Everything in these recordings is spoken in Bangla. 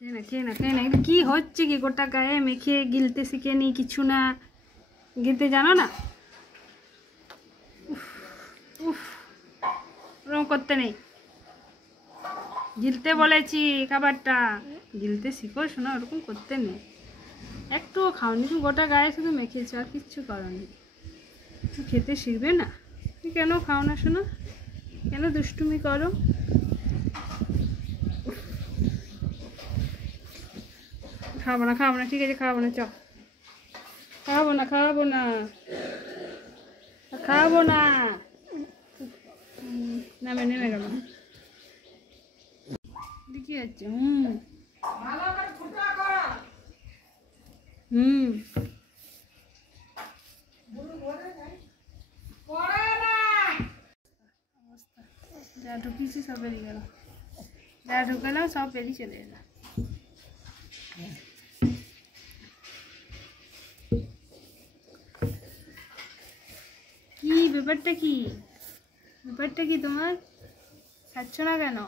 খেয়ে না খেয়ে না খেয়ে না, এটা কি হচ্ছে কি? গোটা গায়ে মেখে গিলতে শিখেনি কিছু না, গিলতে জানো না? উফ, ওরকম করতে নেই, গিলতে বলেছি খাবারটা, গিলতে শিখো শোনা, ওরকম করতে নেই। একটুও খাওনি তুমি, গোটা গায়ে শুধু মেখেছো আর কিচ্ছু করনি। খেতে শিখবে না? তুমি কেন খাও না শোনা? কেন দুষ্টুমি করো? খাবো না খাবো না, ঠিক আছে খাবো না, চ খাবো না খাবো না খাবো না। নেমে নেমে গেল, কি হচ্ছে? হুম যা ঢুকিয়েছি সব বেরিয়ে গেল, যা ঢুকালাম সব বেরিয়ে চলে এলো। কি ব্যাপারটা কি? ব্যাপারটা কি তোমার? খাচ্ছ না কেন?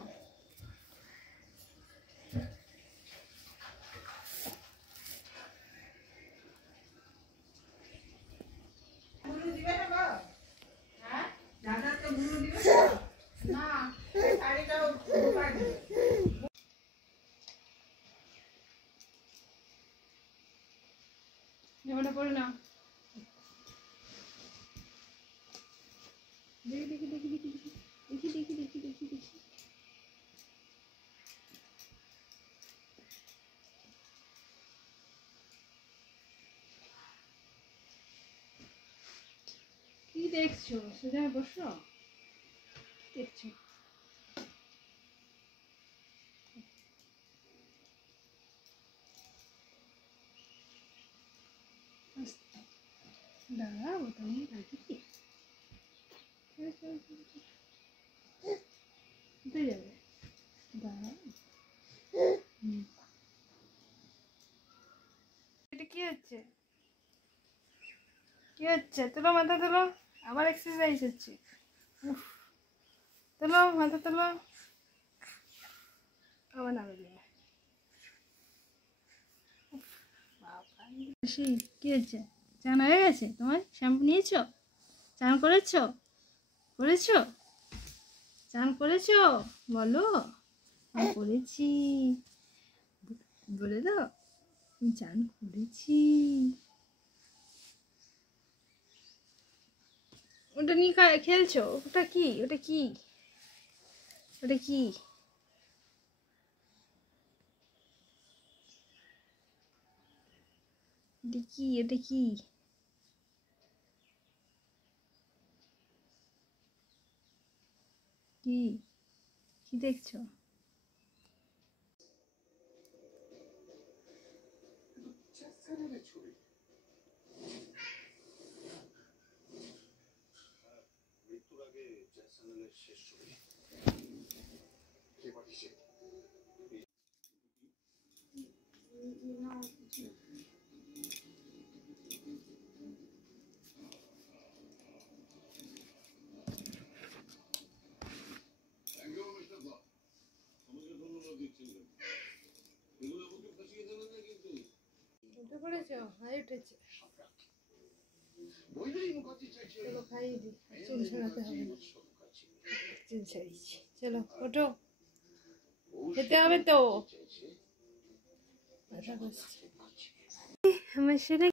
জামাটা পরে নাও। দেখি দেখি দেখি দেখি দেখি দেখি দেখি দেখি দেখি কি দেখছো? সোজা বসো, দেখছো? দাঁড়াও তুমি, রাখি কি কোথায় যাবে? দাঁড়াও। এটা কি হচ্ছে? কি হচ্ছে? তোলো মাথা তোলো, আবার এক্সারসাইজ হচ্ছে। তোলো মাথা তোলো, আবার নামে দিবে। কি হচ্ছে? চান হয়ে গেছে তোমার? শ্যাম্পু নিয়েছো? চান করেছো? করেছো? চান করেছো? বলো। আমি করেছি, বলে দাও আমি চান করেছি। ওটা নিয়ে খেলছো? ওটা কি? ওটা কি? ওটা কি? এটা কি? এটা কি? কি কি দেখছো? উঠে পড়েছো? হাই উঠেছে। চলো খাইয়ে দিই, চুল ছাড়াতে হবে না, চুল ছাড়িয়েছি। চলো ওঠো, খেতে হবে তো। আমার সেটা